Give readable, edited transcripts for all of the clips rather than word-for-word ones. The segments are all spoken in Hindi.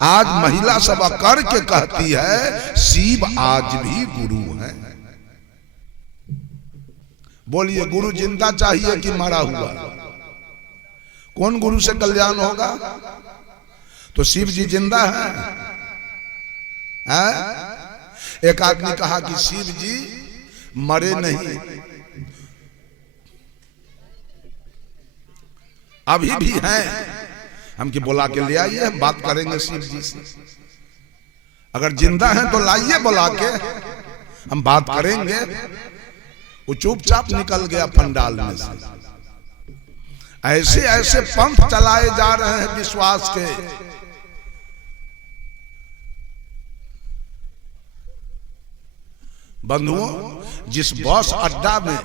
आज महिला सभा करके कहती है शिव आज भी गुरु है। बोलिए गुरु जिंदा चाहिए कि मरा हुआ? कौन गुरु से कल्याण होगा? तो शिव जी जिंदा है। एक आदमी कहा कि शिव जी मरे नहीं, अभी भी हैं। हम की बुला के ले आइए, हम बात करेंगे शिव जी से। अगर जिंदा हैं तो लाइए बुला के, हम बात करेंगे। वो चुपचाप निकल गया पंडाल में से। ऐसे ऐसे पंथ चलाए जा रहे हैं विश्वास के। बंधुओं, जिस बस अड्डा में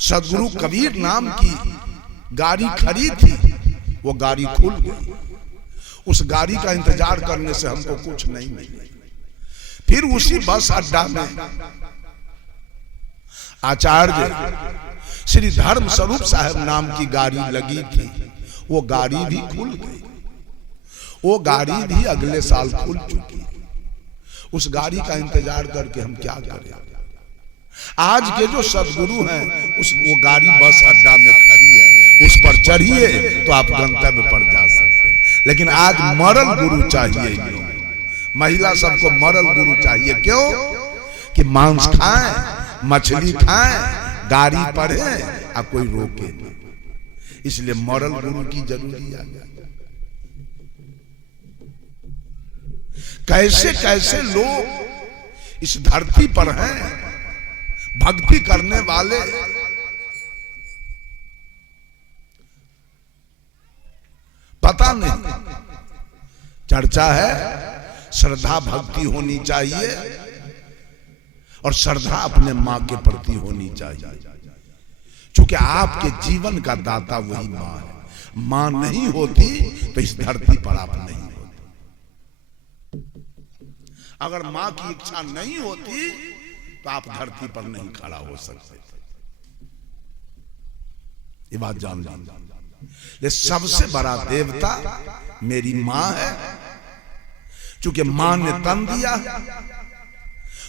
सदगुरु कबीर नाम की गाड़ी खड़ी थी, वो गाड़ी खुल गई। उस गाड़ी का इंतजार करने से हमको कुछ नहीं मिला। फिर उसी बस अड्डा में आचार्य श्री धर्म स्वरूप साहब नाम की गाड़ी लगी थी। वो गाड़ी भी खुल गई। वो गाड़ी भी अगले साल खुल चुकी। उस गाड़ी का इंतजार करके हम क्या करें? आज के जो सदगुरु हैं, वो गाड़ी बस अड्डा में खड़ी है, उस पर चढ़िए तो आप गंतव्य पर जा सकते हैं। लेकिन आज मरल गुरु चाहिए। महिला सबको मरल गुरु चाहिए। क्यों? कि मांस खाएं, मछली खाएं, गाड़ी पढ़े और कोई रोके नहीं। इसलिए मरल गुरु की जरूरी है। कैसे कैसे लोग इस धरती पर हैं, भक्ति करने वाले। पता नहीं, चर्चा है श्रद्धा भक्ति होनी चाहिए और श्रद्धा अपने मां के प्रति होनी चाहिए। क्योंकि आपके जीवन का दाता वही मां है। मां नहीं होती तो इस धरती पर आप नहीं होते। अगर मां की इच्छा नहीं होती तो आप धरती पर नहीं खड़ा हो सकते। ये बात जान लीजिए। ये सबसे बड़ा देवता मेरी मां है। क्योंकि मां ने तन दिया।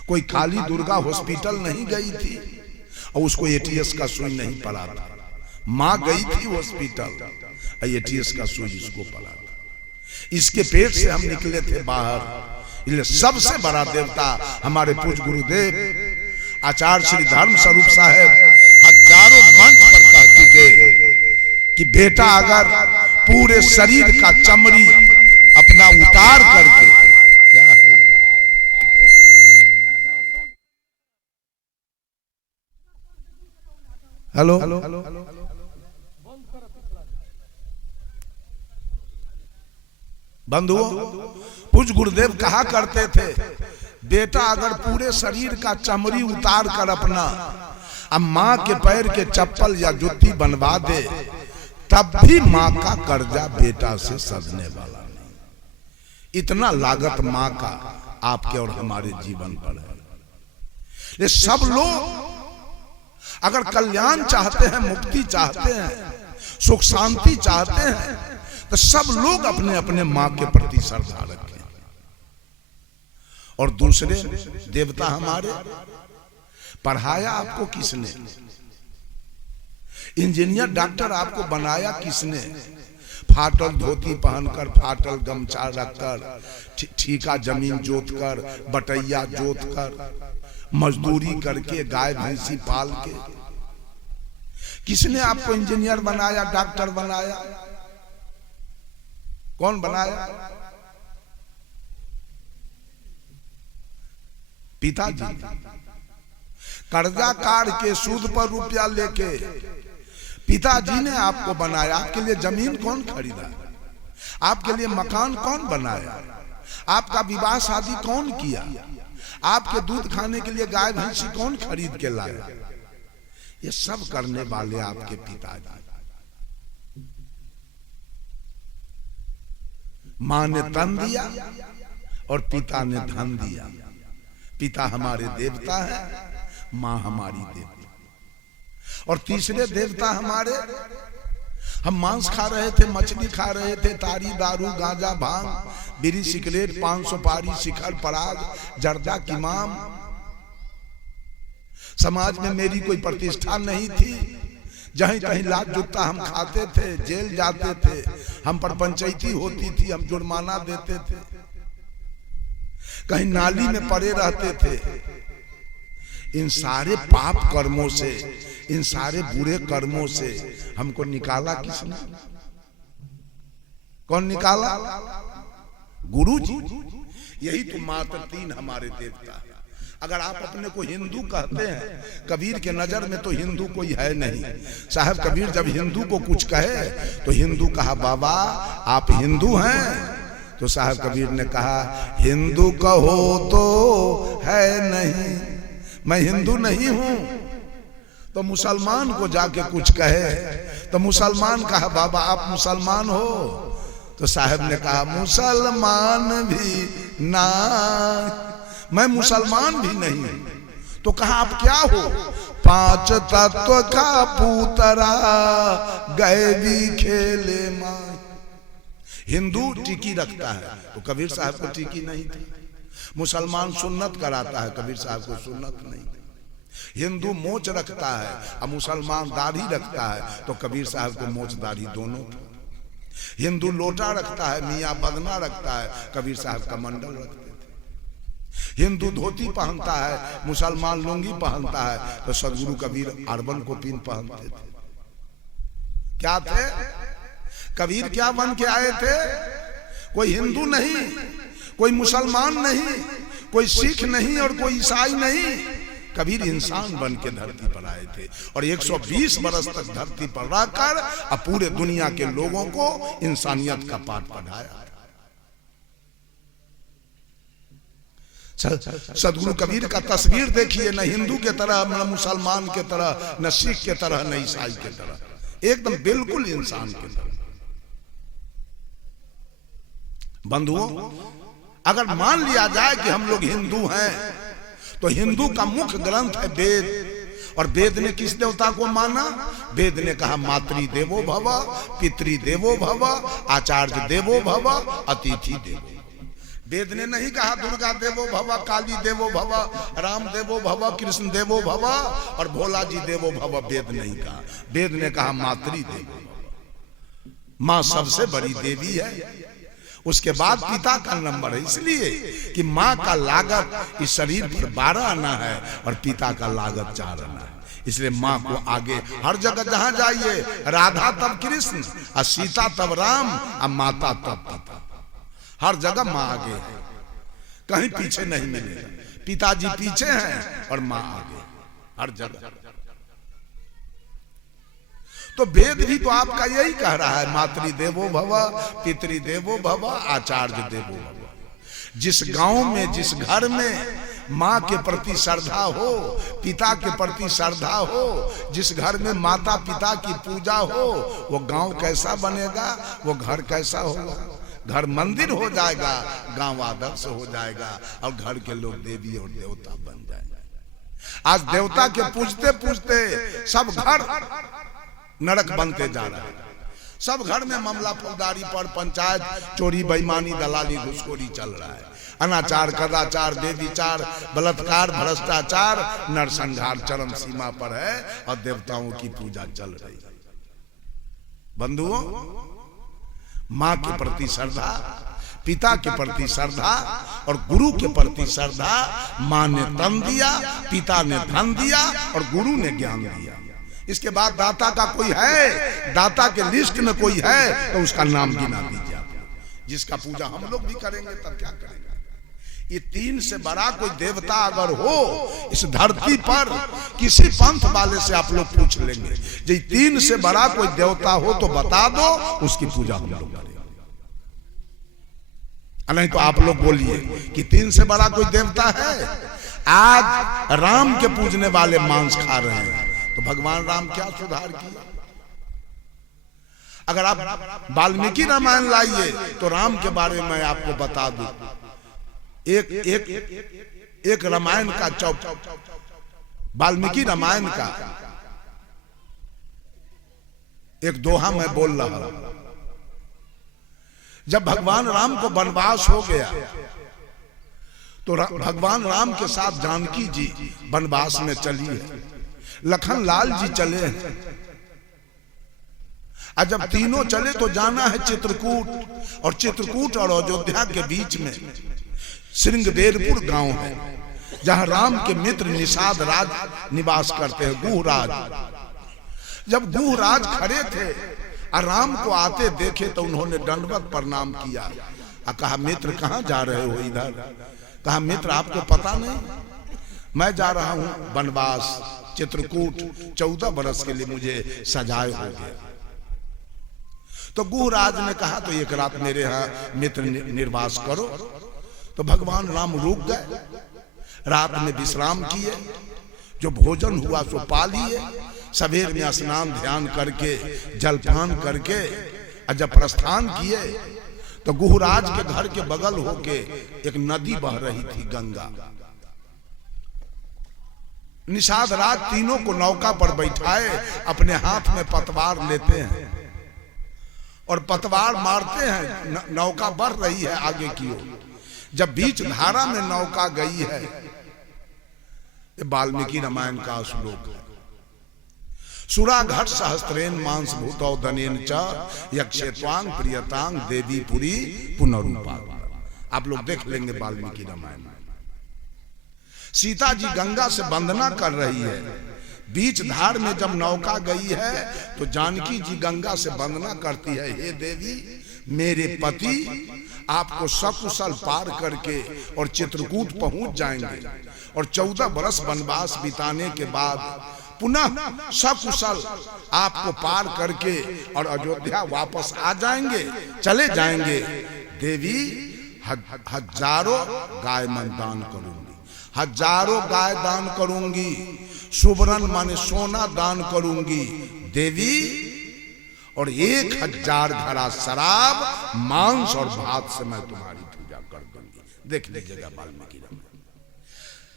कोई काली दुर्गा हॉस्पिटल नहीं गई थी और उसको एटीएस का सुई नहीं पड़ा था। मां गई थी हॉस्पिटल, एटीएस का सुई इसको पड़ा था। इसके पेट से हम निकले थे बाहर। इसलिए सबसे बड़ा देवता हमारे पूज्य गुरुदेव आचार्य श्री धर्म स्वरूप साहब हजारों मंच पर कह चुके कि बेटा अगर पूरे शरीर का चमड़ी अपना उतार करके, क्या है हेलो बंधुओं, पूज्य गुरुदेव कहा करते थे बेटा अगर पूरे शरीर का चमड़ी उतार कर अपना अब मां के पैर के चप्पल या जूती बनवा दे, तब भी मां का कर्जा बेटा से सधने वाला नहीं। इतना लागत मां का आपके और हमारे जीवन पर है। ये सब लोग अगर कल्याण चाहते हैं, मुक्ति चाहते हैं, सुख शांति चाहते हैं, तो सब लोग अपने अपने मां के प्रति श्रद्धा रखें। और दूसरे देवता हमारे, पढ़ाया आपको किसने? इंजीनियर डॉक्टर आपको बनाया किसने? फाटल धोती पहनकर, फाटल गमछा रखकर, ठीका जमीन जोतकर, बटैया जोतकर, मजदूरी करके, गाय भैंसी पाल के किसने आपको इंजीनियर बनाया, डॉक्टर बनाया? कौन बनाया? पिताजी। कर्जा काट के सूद पर रुपया लेके पिताजी ने आपको बनाया। आपके लिए जमीन कौन खरीदा? आपके लिए मकान कौन बनाया? आपका विवाह शादी कौन किया? आपके दूध खाने के लिए गाय भैंसी कौन खरीद के लाया? ये सब करने वाले आपके पिताजी। मां ने तन दिया और पिता ने धन दिया। पिता हमारे देवता है, मां हमारी देवता। और तीसरे देवता हमारे हम मांस खा रहे थे, मछली खा रहे थे, तारी दारू गांजा भांग बीड़ी सिगरेट 500 पारी शिखर पराग जर्दा किमाम। समाज में मेरी कोई प्रतिष्ठा नहीं थी। जहीं कहीं लात जूता हम खाते थे, जेल जाते थे, हम पर पंचायती होती थी, हम जुर्माना देते थे, कहीं नाली में पड़े रहते थे। इन सारे पाप कर्मों से, इन सारे बुरे कर्मों से हमको निकाला किसने? कौन निकाला? गुरु जी। यही तो मात्र 3 हमारे देवता है। अगर आप अपने को हिंदू कहते हैं, कबीर के नजर में तो हिंदू कोई है नहीं। साहब कबीर जब हिंदू को कुछ कहे तो हिंदू कहा बाबा आप हिंदू हैं? तो साहब कबीर ने कहा हिंदू कहो तो है नहीं, मैं हिंदू नहीं हूं। तो मुसलमान को जाके कुछ कहे तो मुसलमान कहा बाबा आप मुसलमान हो? तो साहब ने कहा मुसलमान भी ना, मैं मुसलमान भी नहीं। तो कहा आप क्या हो? 5 तत्व का पूतरा गए भी खेले मां। हिंदू टिकी रखता है तो कबीर साहब को टिकी नहीं थी। मुसलमान सुन्नत कराता है, कबीर साहब को सुन्नत नहीं थी। हिंदू मोच रखता है और मुसलमान दाढ़ी रखता है तो कबीर साहब को मोच दाढ़ी दोनों थी। हिंदू लोटा रखता है, मियाँ बदना रखता है, कबीर साहब का मंडल रखते थे। हिंदू धोती पहनता है, मुसलमान लुंगी पहनता है तो सदगुरु कबीर अर्बन कोपीन पहनते थे। क्या थे कबीर? क्या बन के आए थे? कोई हिंदू नहीं, कोई मुसलमान नहीं, कोई सिख नहीं और कोई ईसाई नहीं। कबीर इंसान बन के धरती पर आए थे और 120 बरस तक धरती पर रहकर अब पूरे दुनिया के लोगों को इंसानियत का पाठ पढ़ाया। सदगुरु कबीर का तस्वीर देखिए, न हिंदू के तरह, न मुसलमान के तरह, न सिख के तरह, न ईसाई के तरह, एकदम बिल्कुल इंसान के तरह। बंधुओं, अगर मान लिया जाए कि हम लोग हिंदू हैं तो हिंदू का मुख्य ग्रंथ है वेद। और वेद ने किस देवता को माना? वेद ने कहा मातृ देवो भव, पितृ देवो भव, आचार्य देवो भव, अतिथि देवो। वेद ने नहीं कहा दुर्गा देवो भव, काली देवो भव, राम देवो भव, कृष्ण देवो भव और भोला जी देवो भव। वेद नहीं कहा, वेद ने कहा मातृ देवो भव। मां सबसे बड़ी देवी है, उसके बाद पिता का नंबर है। इसलिए कि माँ का लागत इस शरीर पर 12 आना है और पिता का लागत 4 आना है। इसलिए माँ को आगे हर जगह जहां जाइए, राधा तब कृष्ण और सीता तब राम और माता तब पिता, हर जगह माँ आगे है, कहीं पीछे नहीं मिलेगा। पिताजी पीछे हैं और माँ आगे, हर जगह। तो वेद भी तो आपका यही कह रहा है मातृ देवो भव, पितृ देवो भव, आचार्य देवो भव। जिस गांव में, जिस घर में माँ के प्रति श्रद्धा हो, पिता के प्रति श्रद्धा हो, जिस घर में माता पिता की पूजा हो, वो गांव कैसा बनेगा, वो घर कैसा होगा? घर मंदिर हो जाएगा, गांव आदर्श हो जाएगा और घर के लोग देवी और देवता बन जाएंगे। आज देवता के पूजते पूजते सब घर नरक बनते जा रहा है। सब घर में मामला फौजदारी पर, पंचायत, चोरी बेईमानी दलाली घुसखोरी चल रहा है। अनाचार, कदाचार, बेविचार, बलात्कार, भ्रष्टाचार, नरसंहार चरम सीमा पर है और देवताओं की पूजा चल रही है। बंधुओं, माँ के प्रति श्रद्धा, पिता के प्रति श्रद्धा और गुरु के प्रति श्रद्धा। माँ ने तन दिया, पिता ने धन दिया और गुरु ने ज्ञान दिया। इसके बाद दाता का कोई है, दाता के लिस्ट में कोई है तो उसका नाम गिना दीजिए आप, जिसका पूजा हम लोग भी करेंगे तब क्या करेंगे। ये 3 से बड़ा कोई देवता अगर हो इस धरती पर, किसी पंथ वाले से आप लोग पूछ लेंगे जी 3 से बड़ा कोई देवता हो तो बता दो, उसकी पूजा हम लोग करेंगे। नहीं तो आप लोग बोलिए कि 3 से बड़ा कोई देवता है। आज राम के पूजने वाले मांस खा रहे हैं तो भगवान राम क्या सुधार किया? अगर आप वाल्मीकि रामायण लाइए तो राम के बारे में आपको बता दूं। एक रामायण का वाल्मीकि रामायण का एक दोहा मैं बोल रहा हूं। जब भगवान राम को वनवास हो गया तो भगवान राम के साथ जानकी जी वनवास में चली है, लखन लाल जी चले हैं। और जब तीनों चले तो जाना है चित्रकूट, और चित्रकूट और अयोध्या के बीच में श्रृंगबेरपुर गांव है, जहां राम के मित्र निषाद राज निवास करते हैं, गुहराज। जब गुहराज खड़े थे और राम को आते देखे तो उन्होंने दंडवत प्रणाम किया और कहा, मित्र कहां जा रहे हो इधर? कहा, मित्र आपको पता नहीं, मैं जा रहा हूं वनवास चित्रकूट, 14 बरस के लिए मुझे सजाए हो गए। तो गुहराज ने कहा, तो एक रात मेरे यहाँ मित्र निर्वास करो। तो भगवान राम रुक गए, रात में विश्राम किए, जो भोजन हुआ सो पा लिए। सवेर में स्नान ध्यान करके जलपान करके और जब प्रस्थान किए तो गुहराज के घर के बगल होके एक नदी बह रही थी, गंगा। निषाद राज तीनों को नौका पर बैठाए, अपने हाथ में पतवार लेते हैं और पतवार मारते हैं। नौका बढ़ रही है आगे की ओर। जब बीच धारा में नौका गई है, ये वाल्मीकि रामायण का श्लोक है। सुराघट सहस्त्रेन मांस भूतौ धनेन च यक्षेत्वांग प्रियतांग देवी पुरी पुनरूपा। आप लोग देख लेंगे वाल्मीकि रामायण। सीता जी गंगा से वंदना कर रही है, बीच धार में जब नौका गई है तो जानकी जी गंगा से वंदना करती है, हे देवी मेरे पति आपको सकुशल पार करके और चित्रकूट पहुंच जाएंगे, और 14 बरस वनवास बिताने के बाद पुनः सकुशल आपको पार करके और अयोध्या वापस आ जाएंगे, चले जाएंगे। देवी हजारों गाय मन दान करूंगी, हजारों गाय दान करूंगी, सुवर्ण माने सोना दान करूंगी देवी, और 1000 घड़ा शराब मांस और भात से मैं तुम्हारी पूजा कर दूंगी। देख लीजिएगा वाल्मीकि रामायण।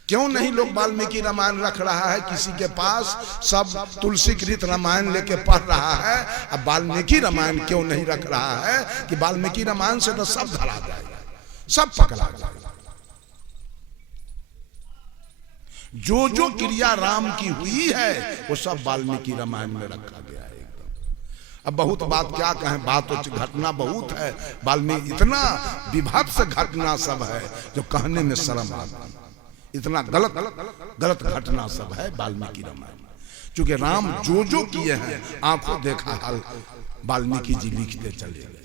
क्यों नहीं लोग वाल्मीकि रामायण रख रहा है? किसी के पास सब तुलसी कृत रामायण लेके पढ़ रहा है, अब वाल्मीकि रामायण क्यों नहीं रख रहा है कि वाल्मीकि रामायण से तो सब धरा जाएगा, सब पकड़ा जाएगा। जो जो क्रिया राम की हुई है वो सब वाल्मीकि रामायण में रखा गया है। अब बहुत बात क्या कहें, बात तो घटना बहुत है, वाल्मीकि इतना विभत्स घटना सब है जो कहने में शर्म आती है। इतना गलत घटना सब है वाल्मीकि रामायण। क्योंकि राम जो जो किए हैं आंखों देखा हाल वाल्मीकि जी लिखते चले गए।